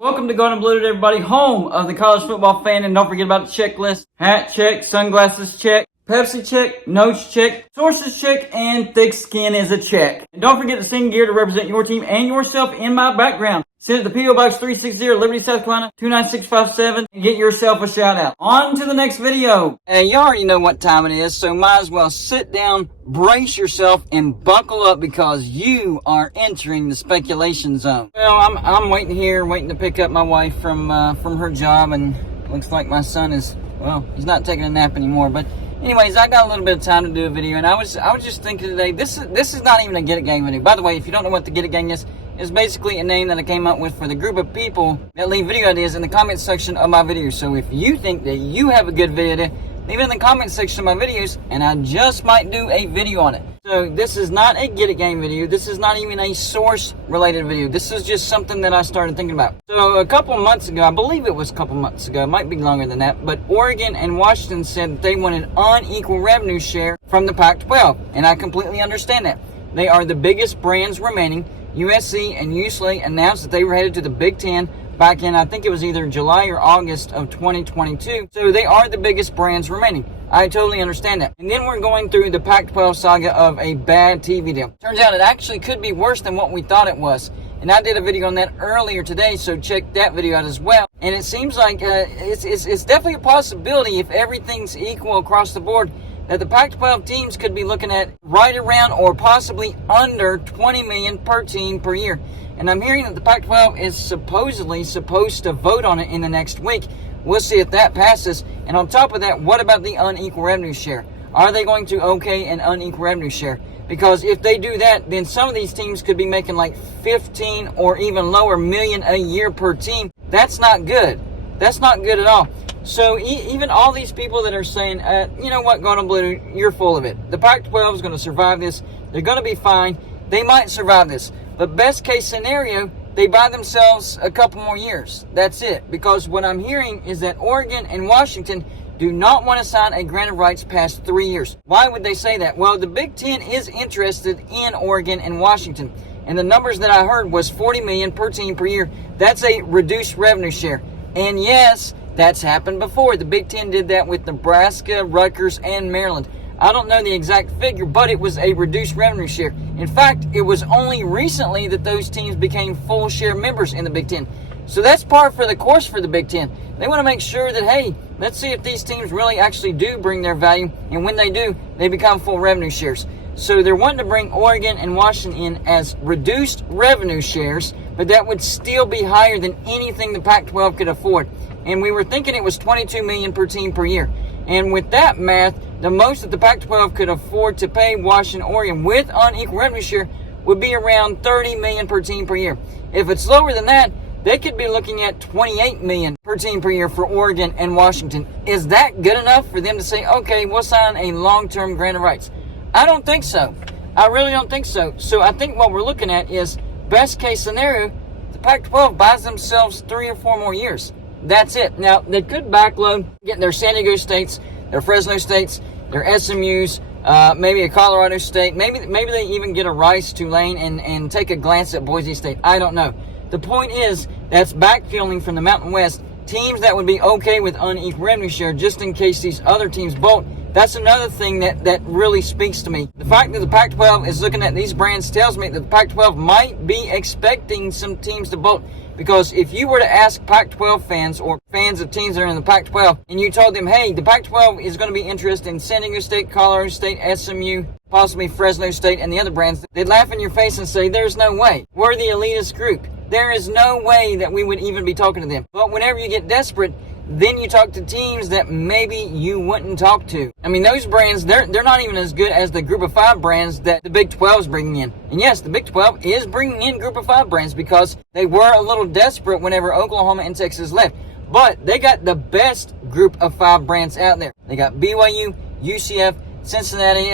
Welcome to Golden Blue, everybody, home of the college football fan. And don't forget about the checklist. Hat check, sunglasses check, Pepsi check, notes check, sources check, and thick skin is a check. And don't forget to sing gear to represent your team and yourself in my background. Send it to P.O. Box 360, Liberty, South Carolina, 29657, and get yourself a shout out. On to the next video. Hey, you already know what time it is, so might as well sit down, brace yourself, and buckle up because you are entering the speculation zone. Well, I'm waiting here, waiting to pick up my wife from her job, and looks like my son is, well, he's not taking a nap anymore, but anyways, I got a little bit of time to do a video, and I was just thinking today, this is not even a Get It Gang video. By the way, if you don't know what the Get It Gang is, it's basically a name that I came up with for the group of people that leave video ideas in the comment section of my videos. So if you think that you have a good video idea, leave it in the comment section of my videos, and I just might do a video on it. So this is not a Get It Gang video. This is not even a source-related video. This is just something that I started thinking about. So a couple of months ago, I believe it was a couple months ago, it might be longer than that, but Oregon and Washington said that they wanted unequal revenue share from the Pac-12, and I completely understand that. They are the biggest brands remaining. USC and UCLA announced that they were headed to the Big Ten back in, I think it was either July or August of 2022. So they are the biggest brands remaining. I totally understand that. And then we're going through the Pac-12 saga of a bad TV deal. Turns out it actually could be worse than what we thought it was. And I did a video on that earlier today, so check that video out as well. And it seems like it's definitely a possibility if everything's equal across the board that the Pac-12 teams could be looking at right around or possibly under $20 million per team per year. And I'm hearing that the Pac-12 is supposedly supposed to vote on it in the next week. We'll see if that passes. And on top of that, what about the unequal revenue share? Are they going to okay an unequal revenue share? Because if they do that, then some of these teams could be making like 15 or even lower million a year per team. That's not good. That's not good at all. So even all these people that are saying, you know what, Golden Blue, you're full of it. The Pac-12 is going to survive this. They're going to be fine. They might survive this. But best case scenario, they buy themselves a couple more years. That's it. Because what I'm hearing is that Oregon and Washington do not want to sign a grant of rights past 3 years. Why would they say that? Well, the Big Ten is interested in Oregon and Washington. And the numbers that I heard was $40 million per team per year. That's a reduced revenue share. And yes, that's happened before. The Big Ten did that with Nebraska, Rutgers, and Maryland. I don't know the exact figure, but it was a reduced revenue share. In fact, it was only recently that those teams became full share members in the Big Ten. So that's par for the course for the Big Ten. They want to make sure that, hey, let's see if these teams really actually do bring their value. And when they do, they become full revenue shares. So they're wanting to bring Oregon and Washington in as reduced revenue shares, but that would still be higher than anything the Pac-12 could afford. And we were thinking it was $22 million per team per year. And with that math, the most that the Pac-12 could afford to pay Washington and Oregon with unequal revenue share would be around $30 million per team per year. If it's lower than that, they could be looking at $28 million per team per year for Oregon and Washington. Is that good enough for them to say, okay, we'll sign a long-term grant of rights? I don't think so. I really don't think so. So I think what we're looking at is best case scenario, the Pac-12 buys themselves 3 or 4 more years. That's it. Now, they could backload, get their San Diego States, their Fresno States, their SMUs, maybe a Colorado State. Maybe they even get a Rice, Tulane, and take a glance at Boise State. I don't know. The point is, that's backfilling from the Mountain West. Teams that would be okay with unequal revenue share just in case these other teams bolt. That's another thing that really speaks to me. The fact that the Pac-12 is looking at these brands tells me that the Pac-12 might be expecting some teams to bolt. Because if you were to ask Pac-12 fans or fans of teams that are in the Pac-12, and you told them, hey, the Pac-12 is going to be interested in San Diego State, Colorado State, SMU, possibly Fresno State, and the other brands, they'd laugh in your face and say, there's no way. We're the elitist group. There is no way that we would even be talking to them. But whenever you get desperate, then you talk to teams that maybe you wouldn't talk to. I mean, those brands, they're not even as good as the group of 5 brands that the Big 12 is bringing in. And yes, the Big 12 is bringing in group of 5 brands because they were a little desperate whenever Oklahoma and Texas left. But they got the best group of 5 brands out there. They got BYU, UCF, Cincinnati,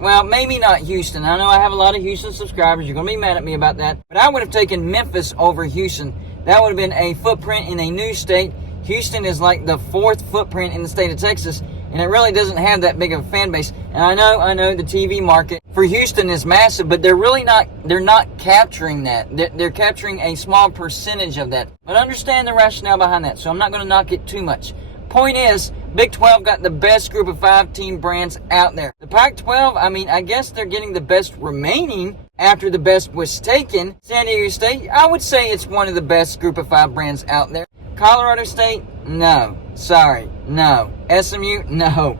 well, maybe not Houston. I know I have a lot of Houston subscribers. You're going to be mad at me about that. But I would have taken Memphis over Houston. That would have been a footprint in a new state. Houston is like the 4th footprint in the state of Texas. and it really doesn't have that big of a fan base. And I know the TV market for Houston is massive, but they're not capturing that. They're capturing a small percentage of that. But understand the rationale behind that, so I'm not going to knock it too much. Point is, Big 12 got the best group of 5 team brands out there. The Pac-12, I guess they're getting the best remaining after the best was taken. San Diego State, I would say it's one of the best group of 5 brands out there. Colorado State, no. Sorry, no. SMU, no.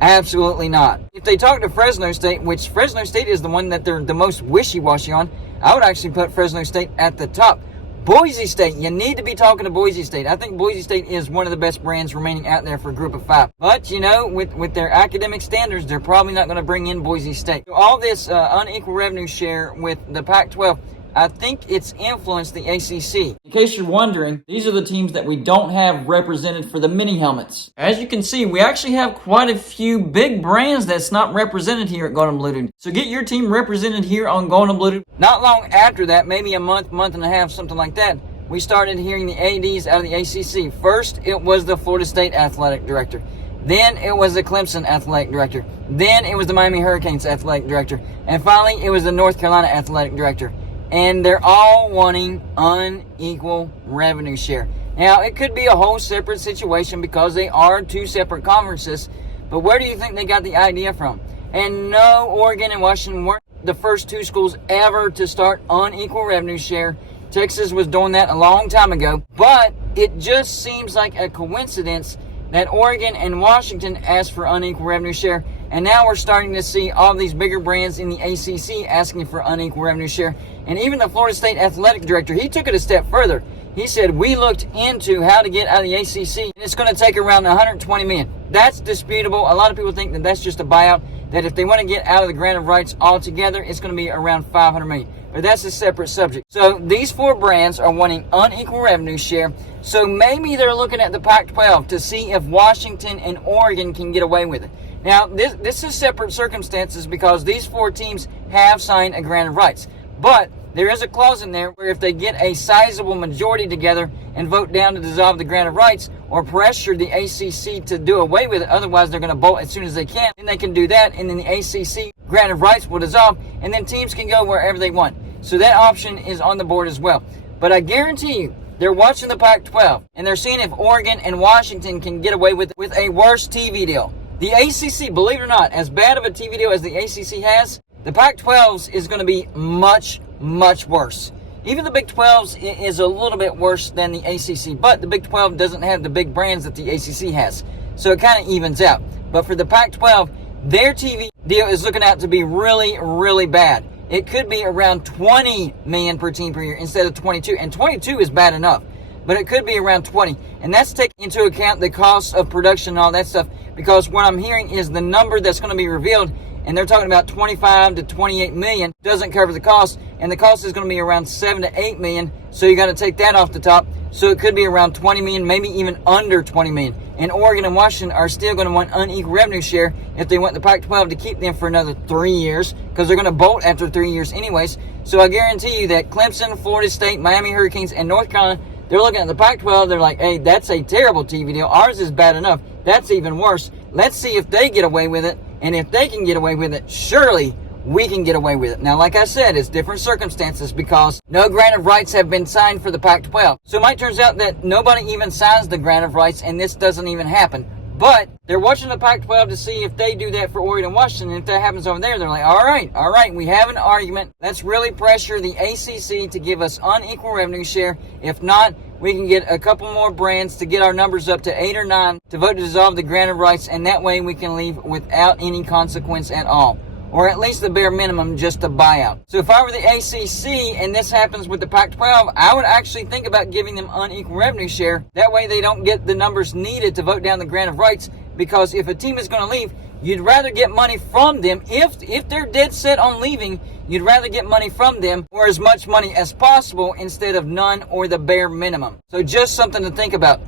Absolutely not. If they talk to Fresno State, which Fresno State is the one that they're the most wishy-washy on, I would actually put Fresno State at the top. Boise State, you need to be talking to Boise State. I think Boise State is one of the best brands remaining out there for a group of 5. But, with their academic standards, they're probably not going to bring in Boise State. So all this unequal revenue share with the Pac-12, I think it's influenced the ACC. In case you're wondering, these are the teams that we don't have represented for the mini helmets. As you can see, we actually have quite a few big brands that's not represented here at Golden Blued. So get your team represented here on Golden Blued. Not long after that, maybe a month and a half, something like that, we started hearing the ADs out of the ACC. First, it was the Florida State Athletic Director. Then it was the Clemson Athletic Director. Then it was the Miami Hurricanes Athletic Director. And finally, it was the North Carolina Athletic Director. And they're all wanting unequal revenue share. Now, it could be a whole separate situation because they are 2 separate conferences. But where do you think they got the idea from? And no, Oregon and Washington weren't the first 2 schools ever to start unequal revenue share. Texas was doing that a long time ago. But it just seems like a coincidence that Oregon and Washington asked for unequal revenue share. And now we're starting to see all these bigger brands in the ACC asking for unequal revenue share. And even the Florida State Athletic Director, he took it a step further. He said, we looked into how to get out of the ACC, and it's going to take around $120 million. That's disputable. A lot of people think that that's just a buyout, that if they want to get out of the grant of rights altogether, it's going to be around $500 million. But that's a separate subject. So these 4 brands are wanting unequal revenue share. So maybe they're looking at the Pac-12 to see if Washington and Oregon can get away with it. Now, this is separate circumstances because these 4 teams have signed a grant of rights. But there is a clause in there where if they get a sizable majority together and vote down to dissolve the grant of rights or pressure the ACC to do away with it, otherwise they're going to bolt as soon as they can, and they can do that, and then the ACC grant of rights will dissolve, and then teams can go wherever they want. So that option is on the board as well. But I guarantee you, they're watching the Pac-12, and they're seeing if Oregon and Washington can get away with a worse TV deal. The ACC, believe it or not, as bad of a TV deal as the ACC has, the Pac-12's is going to be much, much worse. Even the Big 12's is a little bit worse than the ACC, but the Big 12 doesn't have the big brands that the ACC has. So it kind of evens out. But for the Pac-12, their TV deal is looking out to be really, really bad. It could be around $20 million per team per year instead of 22, and 22 is bad enough. But it could be around 20, and that's taking into account the cost of production and all that stuff, because what I'm hearing is the number that's going to be revealed, and they're talking about 25 to 28 million, doesn't cover the cost, and the cost is going to be around 7 to 8 million, so you got to take that off the top, so it could be around 20 million, maybe even under 20 million. And Oregon and Washington are still going to want unequal revenue share if they want the Pac-12 to keep them for another 3 years, because they're going to bolt after 3 years anyways. So I guarantee you that Clemson, Florida State, Miami Hurricanes, and North Carolina, they're looking at the Pac-12, they're like, hey, that's a terrible TV deal. Ours is bad enough. That's even worse. Let's see if they get away with it. And if they can get away with it, surely we can get away with it. Now, like I said, it's different circumstances because no grant of rights have been signed for the Pac-12. So it might turn out that nobody even signs the grant of rights and this doesn't even happen. But they're watching the Pac-12 to see if they do that for Oregon and Washington. And if that happens over there, they're like, all right, we have an argument. Let's really pressure the ACC to give us unequal revenue share. If not, we can get a couple more brands to get our numbers up to 8 or 9 to vote to dissolve the grant of rights, and that way we can leave without any consequence at all. Or at least the bare minimum, just a buyout. So if I were the ACC and this happens with the Pac-12, I would actually think about giving them unequal revenue share. That way they don't get the numbers needed to vote down the grant of rights, because if a team is going to leave, you'd rather get money from them. If they're dead set on leaving, you'd rather get money from them, or as much money as possible, instead of none or the bare minimum. So just something to think about.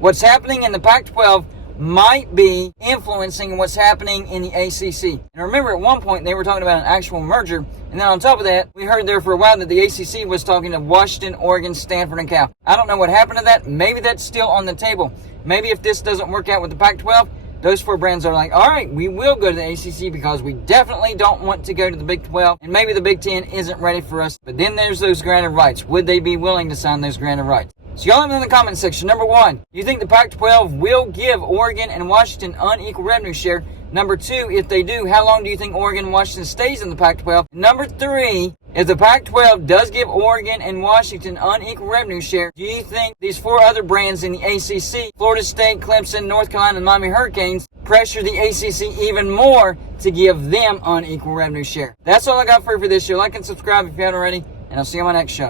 What's happening in the Pac-12 might be influencing what's happening in the ACC. And remember, at one point they were talking about an actual merger, and then on top of that, we heard there for a while that the ACC was talking to Washington, Oregon, Stanford, and Cal. I don't know what happened to that. Maybe that's still on the table. Maybe if this doesn't work out with the Pac-12, those 4 brands are like, all right, we will go to the ACC because we definitely don't want to go to the Big 12, and maybe the Big 10 isn't ready for us. But then there's those granted rights. Would they be willing to sign those granted rights? So y'all let me know in the comment section. Number 1, do you think the Pac-12 will give Oregon and Washington unequal revenue share? Number 2, if they do, how long do you think Oregon and Washington stays in the Pac-12? Number 3, if the Pac-12 does give Oregon and Washington unequal revenue share, do you think these 4 other brands in the ACC, Florida State, Clemson, North Carolina, and Miami Hurricanes, pressure the ACC even more to give them unequal revenue share? That's all I got for you for this show. Like and subscribe if you haven't already, and I'll see you on my next show.